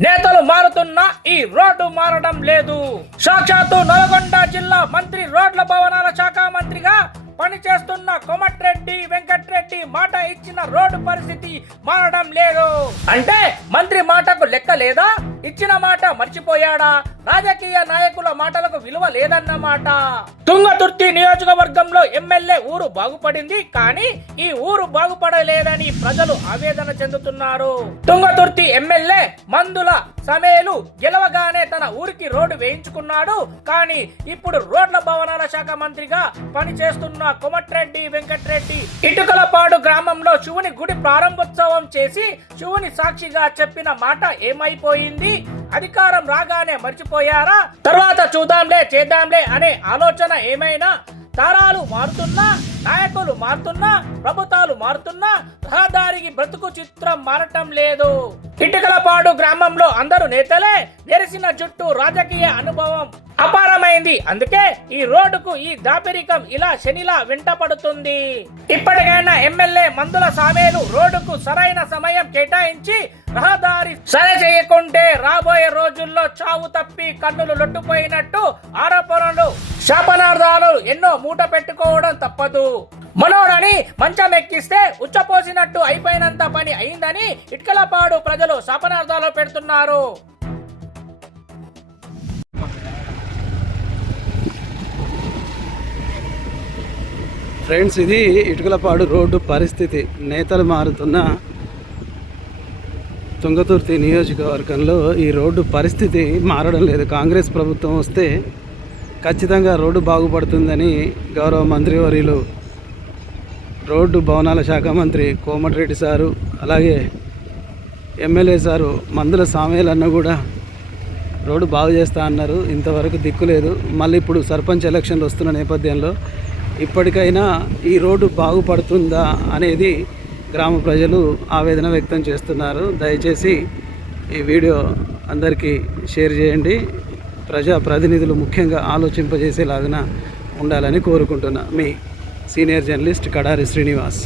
నేతలు మారుతున్నా ఈ రోడ్డు మారడం లేదు. సాక్షాత్తు నల్గొండ జిల్లా మంత్రి రోడ్ల భవనాల శాఖ మంత్రిగా పనిచేస్తున్న కొమట్రెడ్డి వెంకట్రెడ్డి మాట ఇచ్చిన రోడ్డు పరిస్థితి మారడం లేదు. అంటే మంత్రి మాటకు లెక్క లేదా? ఇచ్చిన మాట మర్చిపోయాడా? రాజకీయ నాయకుల మాటలకు విలువ లేదన్నమాట తుంగతుర్తి నియోజకవర్గంలో ఎమ్మెల్యే ఊరు బాగుపడింది కానీ ఈ ఊరు బాగుపడలేదని ప్రజలు ఆవేదన చెందుతున్నారు. తుంగతుర్తి ఎమ్మెల్యే మందుల సమేలు గెలవగానే తన ఊరికి రోడ్డు వేయించుకున్నాడు కానీ ఇప్పుడు రోడ్ల భవనాల శాఖ మంత్రిగా పనిచేస్తున్న కొమట్రెడ్డి వెంకట్రెడ్డి. ఇటుకలపాడు గ్రామ శివుని గుడి ప్రారంభోత్సవం చేసి శివుని సాక్షిగా చెప్పిన మాట ఏమైపోయింది? అధికారం రాగానే మర్చిపోయారా? తర్వాత చూద్దాంలే చేద్దాంలే అనే ఆలోచన ఏమైనా? తారాలు మారుతున్నా నాయకులు మారుతున్నా ప్రభుత్వాలు మారుతున్నా రహదారికి బ్రతుకు చిత్రం మారటం లేదు. ఇటుకలపాడు గ్రామంలో అందరూ నేతలే నెరిసిన జుట్టు రాజకీయ అనుభవం అపారమైంది. అందుకే ఈ రోడ్డుకు ఈ దాపరికం ఇలా శనిలా వెంటపడుతుంది ఇప్పటికైనా ఎమ్మెల్యే మందుల సామేలు రోడ్డుకు సరైన సమయం కేటాయించి రహదారి సరి చేయకుంటే రాబోయే రోజుల్లో చావు తప్పి కన్నులు లొట్టుపోయినట్టు ఆరోపణలు శాపనార్థాలు ఎన్నో మూట పెట్టుకోవడం తప్పదు. మనోడని మంచం ఎక్కిస్తే ఉచ్చపోసినట్టు అయిపోయినంత పని అయిందని ఇటుకలపాడు ప్రజలు శాపనార్థాలు పెడుతున్నారు. ఫ్రెండ్స్ ఇది ఇటుకలపాడు రోడ్డు పరిస్థితి. నేతలు మారుతున్న తుంగతుర్తి నియోజకవర్గంలో ఈ రోడ్డు పరిస్థితి మారడం లేదు. కాంగ్రెస్ ప్రభుత్వం వస్తే ఖచ్చితంగా రోడ్డు బాగుపడుతుందని గౌరవ మంత్రివర్యులు రోడ్డు భవనాల శాఖ మంత్రి కోమటిరెడ్డి సారు అలాగే ఎమ్మెల్యే సారు మందుల సామేలన్న కూడా రోడ్డు బాగు చేస్తా అన్నారు. ఇంతవరకు దిక్కులేదు మళ్ళీ ఇప్పుడు సర్పంచ్ ఎలక్షన్లు వస్తున్న నేపథ్యంలో ఇప్పటికైనా ఈ రోడ్డు బాగుపడుతుందా అనేది గ్రామ ప్రజలు ఆవేదన వ్యక్తం చేస్తున్నారు. దయచేసి ఈ వీడియో అందరికీ షేర్ చేయండి. ప్రజా ప్రతినిధులు ముఖ్యంగా ఆలోచింపజేసేలాగా ఉండాలని కోరుకుంటున్నా. మీ సీనియర్ జర్నలిస్ట్ కడారి శ్రీనివాస్